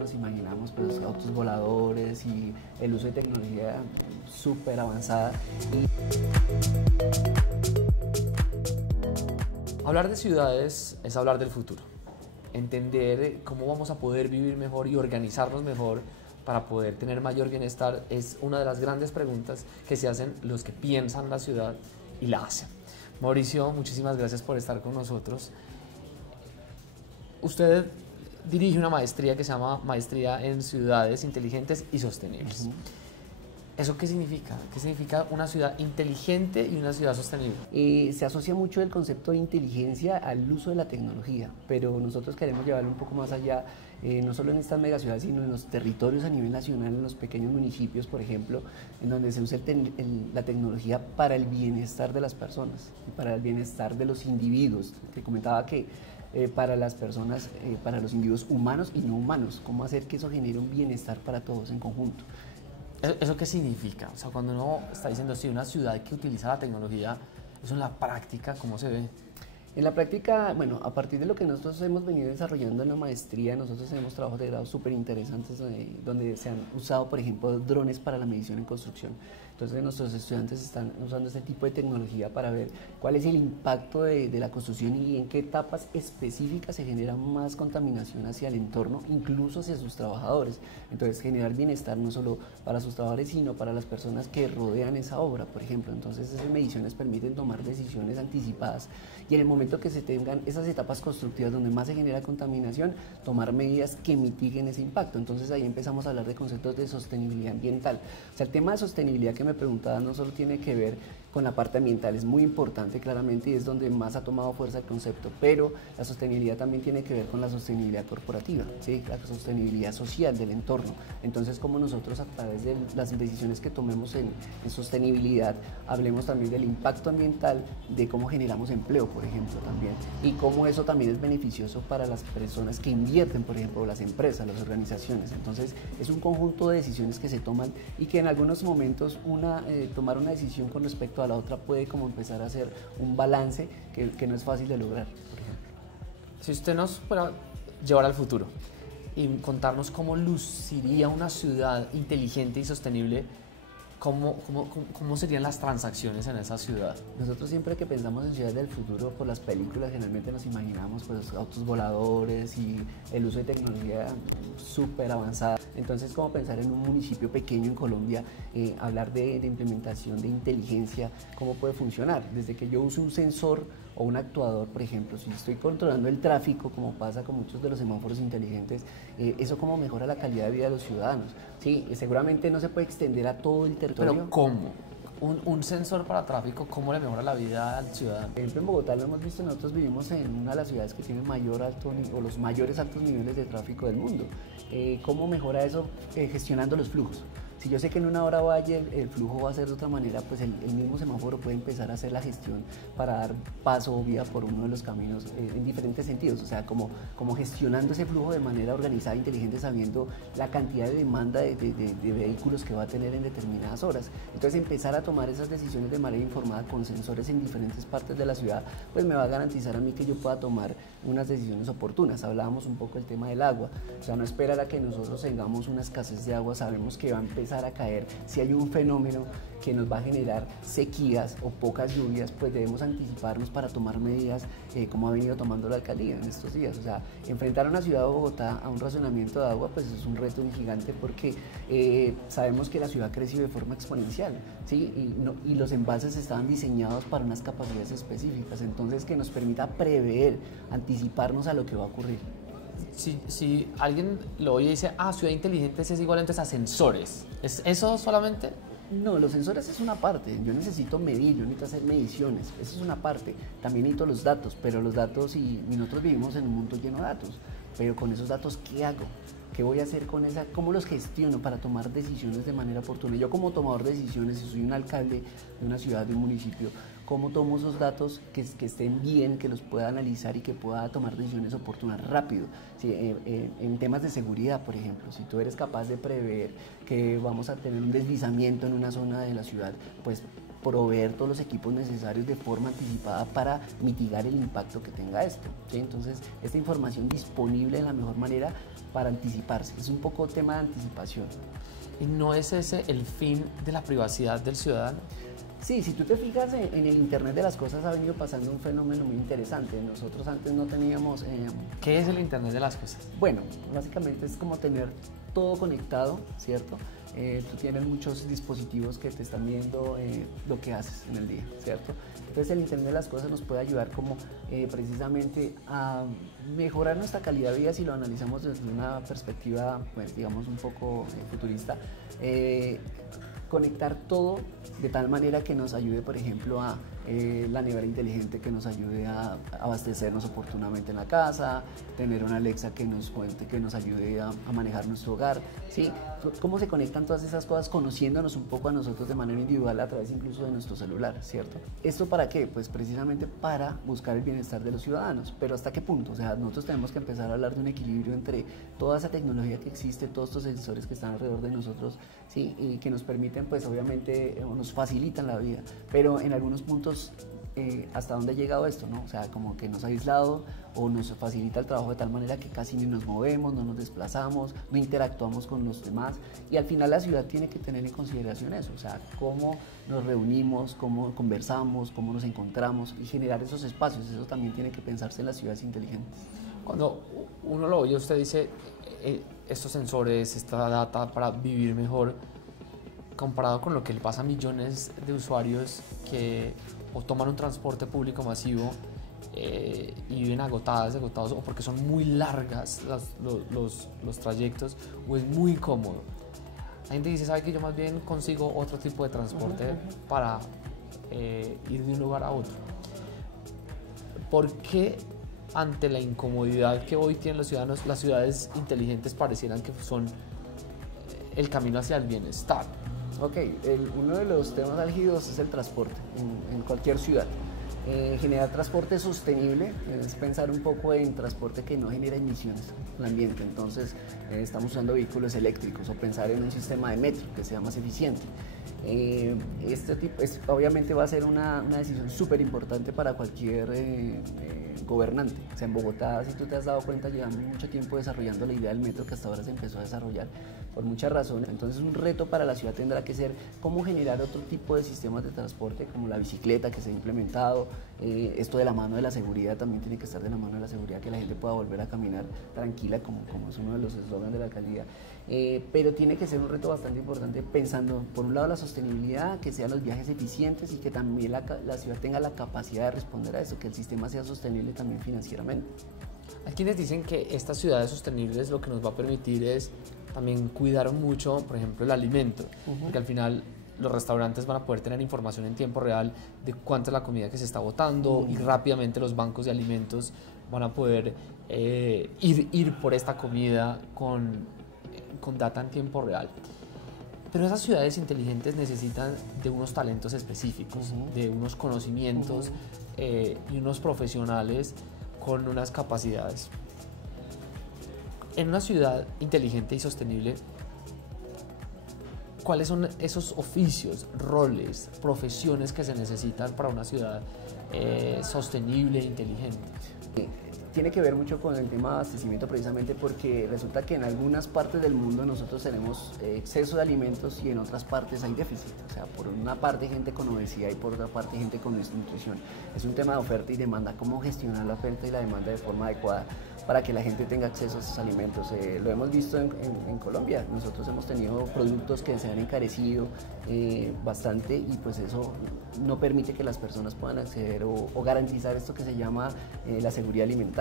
nos imaginamos, pues autos voladores y el uso de tecnología súper avanzada. Hablar de ciudades es hablar del futuro, entender cómo vamos a poder vivir mejor y organizarnos mejor para poder tener mayor bienestar es una de las grandes preguntas que se hacen los que piensan la ciudad y la hacen. Mauricio, muchísimas gracias por estar con nosotros. Usted dirige una maestría que se llama Maestría en Ciudades Inteligentes y Sostenibles. ¿Eso qué significa? ¿Qué significa una ciudad inteligente y una ciudad sostenible? Se asocia mucho el concepto de inteligencia al uso de la tecnología, pero nosotros queremos llevarlo un poco más allá, no solo en estas megaciudades, sino en los territorios a nivel nacional, en los pequeños municipios, por ejemplo, en donde se usa la tecnología para el bienestar de las personas y para el bienestar de los individuos. Te comentaba que para las personas, para los individuos humanos y no humanos, cómo hacer que eso genere un bienestar para todos en conjunto. ¿Eso qué significa? O sea, cuando uno está diciendo, sí, una ciudad que utiliza la tecnología, eso en la práctica, ¿cómo se ve? En la práctica, bueno, a partir de lo que nosotros hemos venido desarrollando en la maestría, nosotros tenemos trabajos de grado súper interesantes donde se han usado, por ejemplo, drones para la medición en construcción. Entonces nuestros estudiantes están usando este tipo de tecnología para ver cuál es el impacto de la construcción y en qué etapas específicas se genera más contaminación hacia el entorno, incluso hacia sus trabajadores. Entonces generar bienestar no solo para sus trabajadores, sino para las personas que rodean esa obra, por ejemplo. Entonces esas mediciones permiten tomar decisiones anticipadas y en el momento que se tengan esas etapas constructivas donde más se genera contaminación, tomar medidas que mitiguen ese impacto. Entonces ahí empezamos a hablar de conceptos de sostenibilidad ambiental. O sea, el tema de sostenibilidad que me preguntaba no solo tiene que ver con la parte ambiental, es muy importante claramente y es donde más ha tomado fuerza el concepto, pero la sostenibilidad también tiene que ver con la sostenibilidad corporativa, ¿sí? La sostenibilidad social del entorno. Entonces, como nosotros a través de las decisiones que tomemos en sostenibilidad, hablemos también del impacto ambiental, de cómo generamos empleo, por ejemplo, también, y cómo eso también es beneficioso para las personas que invierten, por ejemplo, las empresas, las organizaciones. Entonces, es un conjunto de decisiones que se toman y que en algunos momentos tomar una decisión con respecto a la otra puede como empezar a hacer un balance que no es fácil de lograr, por ejemplo. Si usted nos fuera llevar al futuro y contarnos cómo luciría una ciudad inteligente y sostenible, ¿cómo serían las transacciones en esa ciudad? Nosotros siempre que pensamos en ciudades del futuro, por las películas generalmente nos imaginamos pues autos voladores y el uso de tecnología súper avanzada. Entonces, como pensar en un municipio pequeño en Colombia, hablar de implementación de inteligencia, cómo puede funcionar. Desde que yo use un sensor o un actuador, por ejemplo, si estoy controlando el tráfico, como pasa con muchos de los semáforos inteligentes, eso cómo mejora la calidad de vida de los ciudadanos. Sí, seguramente no se puede extender a todo el territorio. ¿Pero cómo? Un sensor para tráfico, ¿cómo le mejora la vida al ciudadano? Por ejemplo, en Bogotá lo hemos visto, nosotros vivimos en una de las ciudades que tiene los mayores altos niveles de tráfico del mundo. ¿Cómo mejora eso? Gestionando los flujos. Si yo sé que en una hora valle el flujo va a ser de otra manera, pues el mismo semáforo puede empezar a hacer la gestión para dar paso o vía por uno de los caminos en diferentes sentidos, o sea, como gestionando ese flujo de manera organizada, inteligente, sabiendo la cantidad de demanda de vehículos que va a tener en determinadas horas. Entonces empezar a tomar esas decisiones de manera informada con sensores en diferentes partes de la ciudad, pues me va a garantizar a mí que yo pueda tomar unas decisiones oportunas. Hablábamos un poco del tema del agua, o sea, no esperar a que nosotros tengamos una escasez de agua, sabemos que va a empezar a caer. Si hay un fenómeno que nos va a generar sequías o pocas lluvias, pues debemos anticiparnos para tomar medidas como ha venido tomando la alcaldía en estos días. O sea, enfrentar a una ciudad de Bogotá a un racionamiento de agua, pues es un reto gigante porque sabemos que la ciudad creció de forma exponencial, ¿sí? Y los embalses estaban diseñados para unas capacidades específicas, entonces que nos permita prever, anticiparnos a lo que va a ocurrir. Si alguien lo oye y dice, ciudad inteligente es igual entonces a sensores, ¿es eso solamente? No, los sensores es una parte, yo necesito medir, yo necesito hacer mediciones, eso es una parte, también necesito los datos, pero los datos, y nosotros vivimos en un mundo lleno de datos, pero con esos datos, ¿qué hago? ¿Qué voy a hacer con esa? ¿Cómo los gestiono para tomar decisiones de manera oportuna? Yo como tomador de decisiones, si soy un alcalde de una ciudad, de un municipio, ¿cómo tomo esos datos que estén bien, que los pueda analizar y que pueda tomar decisiones oportunas rápido? Sí, en temas de seguridad, por ejemplo, si tú eres capaz de prever que vamos a tener un deslizamiento en una zona de la ciudad, pues proveer todos los equipos necesarios de forma anticipada para mitigar el impacto que tenga esto, ¿sí? Entonces, esta información disponible de la mejor manera para anticiparse. Es un poco tema de anticipación. ¿Y no es ese el fin de la privacidad del ciudadano? Sí, si tú te fijas en el Internet de las cosas ha venido pasando un fenómeno muy interesante. Nosotros antes no teníamos... ¿Qué es el Internet de las cosas? Bueno, básicamente es como tener todo conectado, ¿cierto? Tú tienes muchos dispositivos que te están viendo lo que haces en el día, ¿cierto? Entonces el Internet de las cosas nos puede ayudar como precisamente a mejorar nuestra calidad de vida si lo analizamos desde una perspectiva, pues digamos un poco futurista. Conectar todo de tal manera que nos ayude, por ejemplo, a la nevera inteligente que nos ayude a abastecernos oportunamente en la casa, tener una Alexa que nos cuente, que nos ayude a manejar nuestro hogar, ¿sí? ¿Cómo se conectan todas esas cosas conociéndonos un poco a nosotros de manera individual a través incluso de nuestro celular, ¿cierto? ¿Esto para qué? Pues precisamente para buscar el bienestar de los ciudadanos, pero ¿hasta qué punto? O sea, nosotros tenemos que empezar a hablar de un equilibrio entre toda esa tecnología que existe, todos estos sensores que están alrededor de nosotros, ¿sí? Y que nos permiten, pues obviamente, nos facilitan la vida, pero en algunos puntos hasta dónde ha llegado esto, ¿no? O sea, como que nos ha aislado o nos facilita el trabajo de tal manera que casi ni nos movemos, no nos desplazamos, no interactuamos con los demás, y al final la ciudad tiene que tener en consideración eso, o sea, cómo nos reunimos, cómo conversamos, cómo nos encontramos y generar esos espacios. Eso también tiene que pensarse en las ciudades inteligentes. Cuando uno lo oye, usted dice estos sensores, esta data para vivir mejor, comparado con lo que le pasa a millones de usuarios que o toman un transporte público masivo y viven agotados, o porque son muy largas los trayectos, o es muy cómodo. La gente dice, ¿sabe que yo más bien consigo otro tipo de transporte para ir de un lugar a otro? ¿Por qué ante la incomodidad que hoy tienen los ciudadanos, las ciudades inteligentes parecieran que son el camino hacia el bienestar? Ok, uno de los temas álgidos es el transporte en cualquier ciudad. Generar transporte sostenible es pensar un poco en transporte que no genera emisiones al ambiente. Entonces estamos usando vehículos eléctricos, o pensar en un sistema de metro que sea más eficiente. Este tipo obviamente va a ser una decisión súper importante para cualquier gobernante. O sea, en Bogotá, si tú te has dado cuenta, llevamos mucho tiempo desarrollando la idea del metro, que hasta ahora se empezó a desarrollar por muchas razones. Entonces un reto para la ciudad tendrá que ser cómo generar otro tipo de sistemas de transporte, como la bicicleta que se ha implementado. Esto de la mano de la seguridad también tiene que estar de la mano de la seguridad, que la gente pueda volver a caminar tranquila, como es uno de los eslogans de la alcaldía. Pero tiene que ser un reto bastante importante, pensando por un lado la sostenibilidad, que sean los viajes eficientes y que también la ciudad tenga la capacidad de responder a eso, que el sistema sea sostenible también financieramente. Hay quienes dicen que estas ciudades sostenibles lo que nos va a permitir es también cuidar mucho, por ejemplo, el alimento, porque al final los restaurantes van a poder tener información en tiempo real de cuánta es la comida que se está botando, y rápidamente los bancos de alimentos van a poder ir por esta comida con data en tiempo real. Pero esas ciudades inteligentes necesitan de unos talentos específicos, de unos conocimientos y unos profesionales con unas capacidades. En una ciudad inteligente y sostenible, ¿cuáles son esos oficios, roles, profesiones que se necesitan para una ciudad sostenible e inteligente? Tiene que ver mucho con el tema de abastecimiento, precisamente porque resulta que en algunas partes del mundo nosotros tenemos exceso de alimentos y en otras partes hay déficit. O sea, por una parte gente con obesidad y por otra parte gente con desnutrición. Es un tema de oferta y demanda, cómo gestionar la oferta y la demanda de forma adecuada para que la gente tenga acceso a esos alimentos. Lo hemos visto en Colombia. Nosotros hemos tenido productos que se han encarecido bastante, y pues eso no permite que las personas puedan acceder o garantizar esto que se llama la seguridad alimentaria.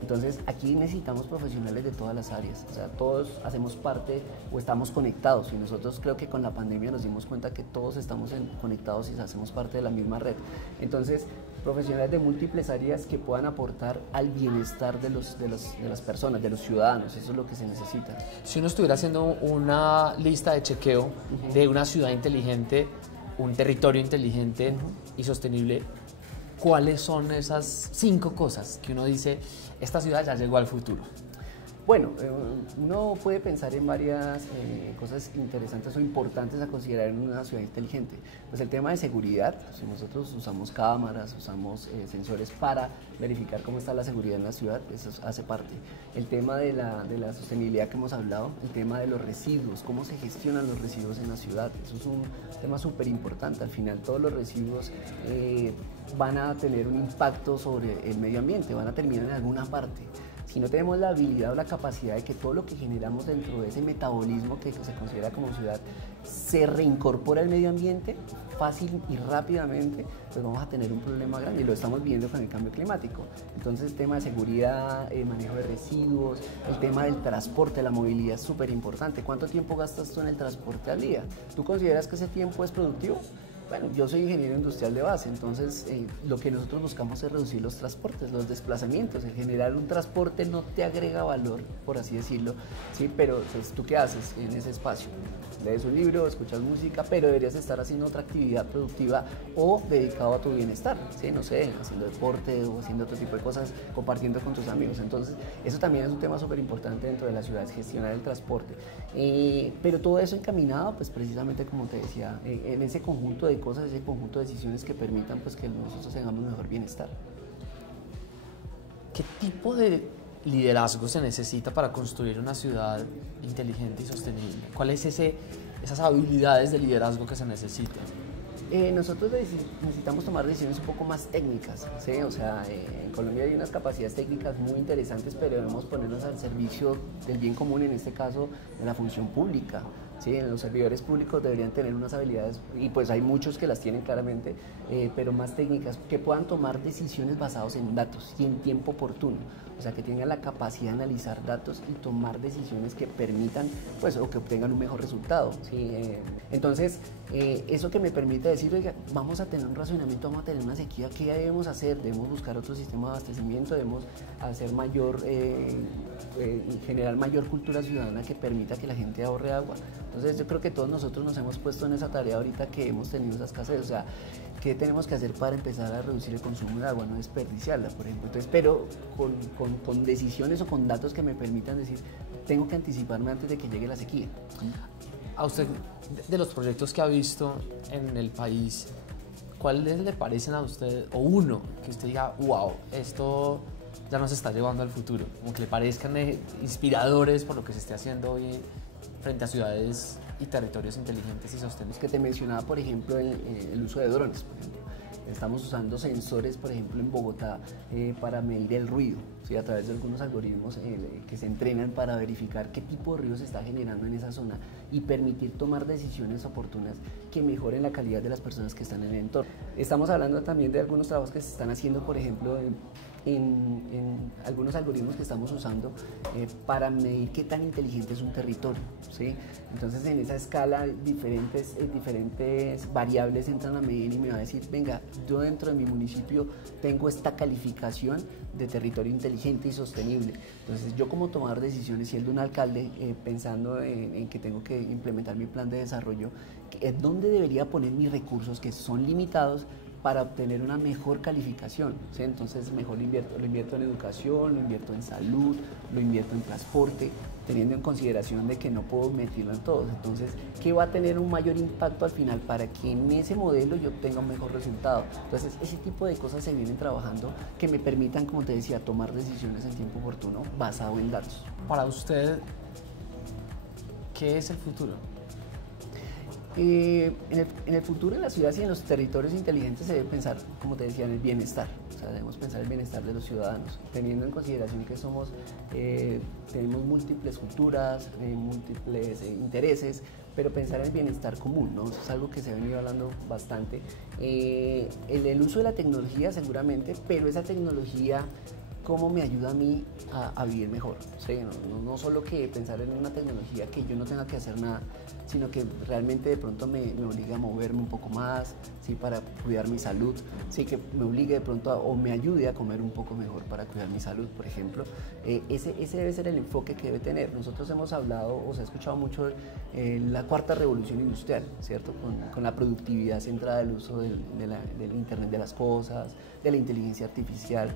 Entonces aquí necesitamos profesionales de todas las áreas, o sea, todos hacemos parte o estamos conectados, y nosotros creo que con la pandemia nos dimos cuenta que todos estamos conectados y hacemos parte de la misma red. Entonces, profesionales de múltiples áreas que puedan aportar al bienestar de las personas, de los ciudadanos. Eso es lo que se necesita. Si uno estuviera haciendo una lista de chequeo de una ciudad inteligente, un territorio inteligente y sostenible, ¿cuáles son esas 5 cosas que uno dice, esta ciudad ya llegó al futuro? Bueno, uno puede pensar en varias cosas interesantes o importantes a considerar en una ciudad inteligente. Pues el tema de seguridad, si nosotros usamos cámaras, usamos sensores para verificar cómo está la seguridad en la ciudad, eso hace parte. El tema de la sostenibilidad que hemos hablado, el tema de los residuos, cómo se gestionan los residuos en la ciudad, eso es un tema súper importante. Al final todos los residuos van a tener un impacto sobre el medio ambiente, van a terminar en alguna parte. Si no tenemos la habilidad o la capacidad de que todo lo que generamos dentro de ese metabolismo que se considera como ciudad se reincorpora al medio ambiente fácil y rápidamente, pues vamos a tener un problema grande y lo estamos viendo con el cambio climático. Entonces el tema de seguridad, manejo de residuos, el tema del transporte, la movilidad es súper importante. ¿Cuánto tiempo gastas tú en el transporte al día? ¿Tú consideras que ese tiempo es productivo? Bueno, yo soy ingeniero industrial de base, entonces lo que nosotros buscamos es reducir los transportes, los desplazamientos. El generar un transporte no te agrega valor, por así decirlo, ¿sí? Pero pues, ¿tú qué haces en ese espacio? Lees un libro, escuchas música, pero deberías estar haciendo otra actividad productiva o dedicado a tu bienestar, ¿sí? No sé, haciendo deporte o haciendo otro tipo de cosas, compartiendo con tus amigos. Entonces, eso también es un tema súper importante dentro de la ciudad, es gestionar el transporte. Pero todo eso encaminado, pues precisamente como te decía, en ese conjunto de cosas, ese conjunto de decisiones que permitan pues, que nosotros tengamos mejor bienestar. ¿Qué tipo de liderazgo se necesita para construir una ciudad inteligente y sostenible? ¿Cuáles esas habilidades de liderazgo que se necesitan? Nosotros necesitamos tomar decisiones un poco más técnicas, ¿sí? O sea, en Colombia hay unas capacidades técnicas muy interesantes, pero debemos ponernos al servicio del bien común, en este caso de la función pública. Sí, los servidores públicos deberían tener unas habilidades, y pues hay muchos que las tienen claramente, pero más técnicas, que puedan tomar decisiones basadas en datos y en tiempo oportuno. O sea, que tengan la capacidad de analizar datos y tomar decisiones que permitan, pues, o que obtengan un mejor resultado. ¿Sí? Entonces, eso que me permite decir, oiga, vamos a tener un racionamiento, vamos a tener una sequía, ¿qué debemos hacer? Debemos buscar otro sistema de abastecimiento, debemos hacer generar mayor cultura ciudadana que permita que la gente ahorre agua. Entonces yo creo que todos nosotros nos hemos puesto en esa tarea ahorita que hemos tenido esa escasez, o sea, ¿qué tenemos que hacer para empezar a reducir el consumo de agua, no desperdiciarla, por ejemplo? Entonces, pero con decisiones o con datos que me permitan decir, tengo que anticiparme antes de que llegue la sequía. A usted, de los proyectos que ha visto en el país, ¿cuáles le parecen a usted, o uno que usted diga, wow, esto ya nos está llevando al futuro? Como que le parezcan inspiradores por lo que se esté haciendo hoy frente a ciudades y territorios inteligentes y sostenibles. Que te mencionaba, por ejemplo, el uso de drones, por ejemplo. Estamos usando sensores, por ejemplo, en Bogotá para medir el ruido, ¿sí? A través de algunos algoritmos que se entrenan para verificar qué tipo de ruido se está generando en esa zona y permitir tomar decisiones oportunas que mejoren la calidad de las personas que están en el entorno. Estamos hablando también de algunos trabajos que se están haciendo, por ejemplo, en algunos algoritmos que estamos usando para medir qué tan inteligente es un territorio, ¿sí? Entonces en esa escala diferentes variables entran a medir y me va a decir, venga, yo dentro de mi municipio tengo esta calificación de territorio inteligente y sostenible. Entonces yo como tomar decisiones, siendo un alcalde, pensando en que tengo que implementar mi plan de desarrollo, ¿dónde debería poner mis recursos que son limitados para obtener una mejor calificación? ¿Sí? Entonces mejor lo invierto en educación, lo invierto en salud, lo invierto en transporte, teniendo en consideración de que no puedo meterlo en todos. Entonces, ¿qué va a tener un mayor impacto al final para que en ese modelo yo obtenga un mejor resultado? Entonces, ese tipo de cosas se vienen trabajando que me permitan, como te decía, tomar decisiones en tiempo oportuno basado en datos. Para usted, ¿qué es el futuro? En el futuro, en las ciudades y en los territorios inteligentes se debe pensar, como te decía, en el bienestar. O sea, debemos pensar en el bienestar de los ciudadanos, teniendo en consideración que tenemos múltiples culturas, múltiples intereses, pero pensar en el bienestar común, ¿no? Eso es algo que se ha venido hablando bastante. El uso de la tecnología seguramente, pero esa tecnología, ¿cómo me ayuda a mí a vivir mejor? ¿Sí? No solo que pensar en una tecnología que yo no tenga que hacer nada, sino que realmente de pronto me obliga a moverme un poco más, ¿sí? Para cuidar mi salud, ¿sí? Que me obligue de pronto o me ayude a comer un poco mejor para cuidar mi salud, por ejemplo. Ese debe ser el enfoque que debe tener. Nosotros hemos hablado, o se ha escuchado mucho la cuarta revolución industrial, ¿cierto? Con la productividad centrada, el uso del Internet de las cosas, de la inteligencia artificial.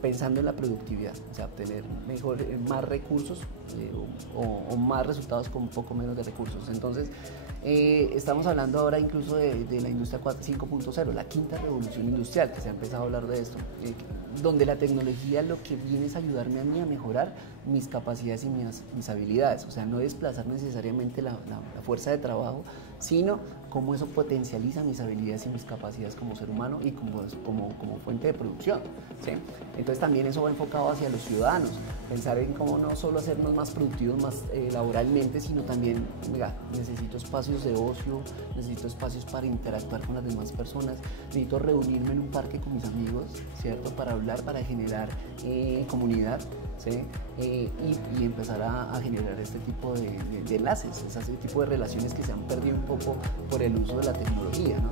pensando en la productividad, o sea, obtener más recursos o más resultados con un poco menos de recursos. Entonces, estamos hablando ahora incluso de la industria 5.0, la quinta revolución industrial, que se ha empezado a hablar de esto, donde la tecnología lo que viene es ayudarme a mí a mejorar mis capacidades y mis habilidades, o sea, no desplazar necesariamente la fuerza de trabajo, sino cómo eso potencializa mis habilidades y mis capacidades como ser humano y como fuente de producción, ¿sí? Entonces también eso va enfocado hacia los ciudadanos, pensar en cómo no solo hacernos más productivos más laboralmente, sino también, mira, necesito espacios de ocio, necesito espacios para interactuar con las demás personas, necesito reunirme en un parque con mis amigos, ¿cierto? Para hablar, para generar comunidad, ¿sí? Y empezar a generar este tipo de enlaces, ese tipo de relaciones que se han perdido un poco por el uso de la tecnología, ¿no?